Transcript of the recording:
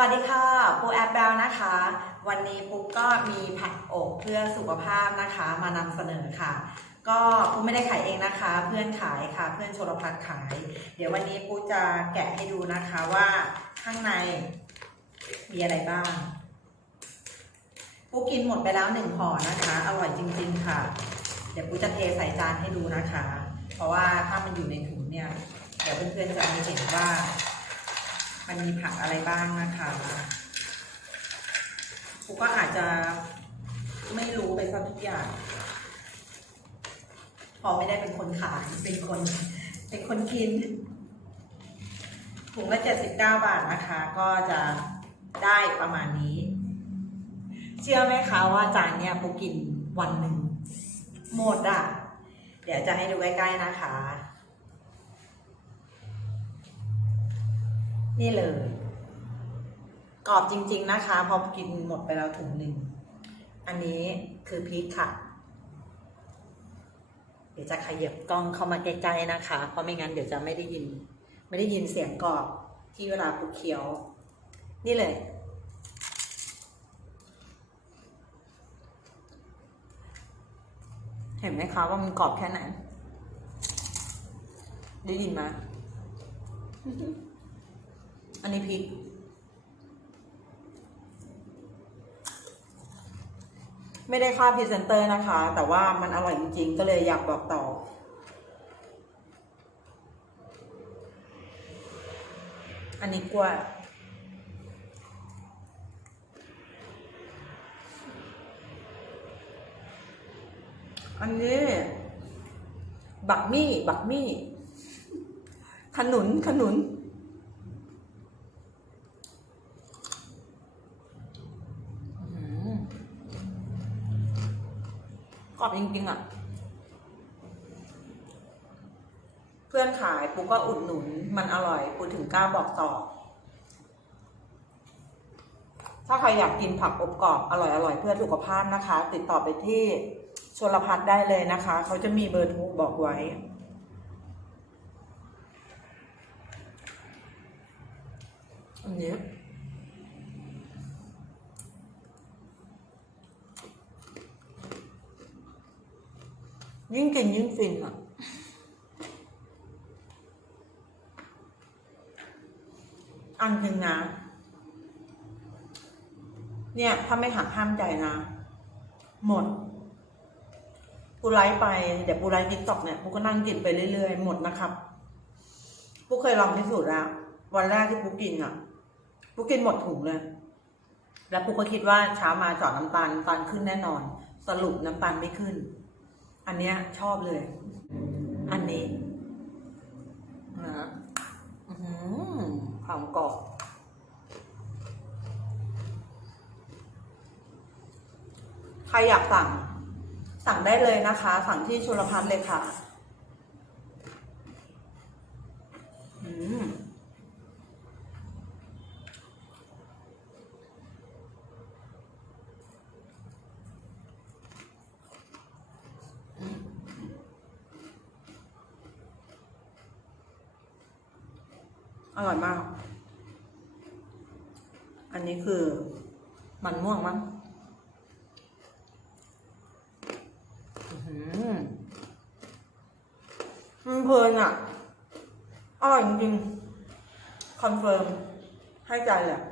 วัสดีค่ะ ปูแอปเบลนะคะ วันนี้ปุ๊กก็มีผักอกเพื่อสุขภาพนะคะ มานำเสนอค่ะ ก็ปุ๊กไม่ได้ขายเองนะคะ เพื่อนขายค่ะ เพื่อนโชลพัฒขาย เดี๋ยววันนี้ปุ๊กจะแกะให้ดูนะคะว่าข้างในมีอะไรบ้างปุ๊กกินหมดไปแล้วหนึ่งห่อนะคะ อร่อยจริง ๆ ค่ะ เดี๋ยวปุ๊กจะเทใส่จานให้ดูนะคะ เพราะว่าถ้ามันอยู่ในถุงเนี่ย เดี๋ยวเพื่อนๆจะไม่เห็นว่า มันมีผักอะไรบ้างนะคะกูก็อาจจะไม่รู้ไปซะทุกอย่าง พอไม่ได้เป็นคนขาย เป็นคน เป็นคนกิน ถุงละเจ็ดสิบเก้าบาทนะคะ ก็จะได้ประมาณนี้ เชื่อไหมคะว่าจานเนี้ยปูกินวันหนึ่งหมดอะ เดี๋ยวจะให้ดูใกล้ๆนะคะ นี่เลย กรอบจริง ๆนะคะ พอกินหมดไปแล้วถุงหนึ่ง อันนี้คือพริกค่ะ เดี๋ยวจะขยับกล้องเข้ามาใกล้ๆนะคะ เพราะไม่งั้นเดี๋ยวจะไม่ได้ยิน ไม่ได้ยินเสียงกรอบที่เวลาปูเคี้ยว นี่เลย เห็นไหมคะว่ามันกรอบแค่ไหนได้ยินไหม อันนี้พริก ไม่ได้ค่าพรีเซนเตอร์นะคะ แต่ว่ามันอร่อยจริงๆ ก็เลยอยากบอกต่อ อันนี้กล้วยอันนี้ บักมี่ บักมี่ ขนุน ขนุน อื้อหื อบจริงๆอะ เพื่อนขายปูก็อุดหนุน มันอร่อย ปูถึงกล้าบอกต่อ ถ้าใครอยากกินผักอบกรอบอร่อยอร่อยเพื่อสุขภาพนะคะ ติดต่อไปที่ชลพัฒได้เลยนะคะ เขาจะมีเบอร์โทรบอกไว้ อันนี้ ยิ่งกินยิ่งฟินอะ อันจริงนะ เนี่ย ถ้าไม่หักห้ามใจนะ หมดปูไลฟ์ไป เดี๋ยวปูไลฟ์ติ๊กตอกเนี่ยปูก็นั่งกินไปเรื่อยๆ หมดนะครับปูเคยลองพิสูจน์แล้ว วันแรกที่ปูกินอะปูกินหมดถุงเลย แล้วปูก็คิดว่าเช้ามาจอดน้ำตาลน้ำตาลขึ้นแน่นอน สรุปน้ำตาลไม่ขึ้น อันเนี้ยชอบเลย อันนี้นะหือหอมกรอบใครอยากสั่ง สั่งได้เลยนะคะ สั่งที่ชลพัฒน์เลยค่ะ อืม อร่อยมาก อันนี้คือมันม่วงมั้งอืมันเพลินอะอร่อยจริงๆคอนเฟิร์มให้ใจเลยอะ